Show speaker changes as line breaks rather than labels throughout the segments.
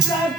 God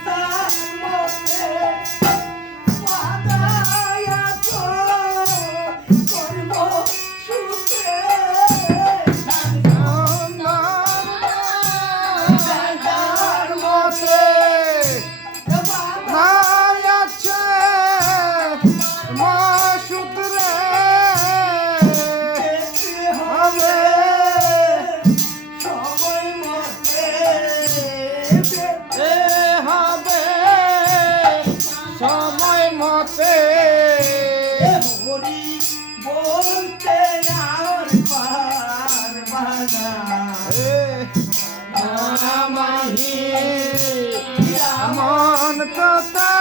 Hari বলতে আর
পারবা
না আমাহি
এমন কথা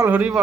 হরি বল হরি বল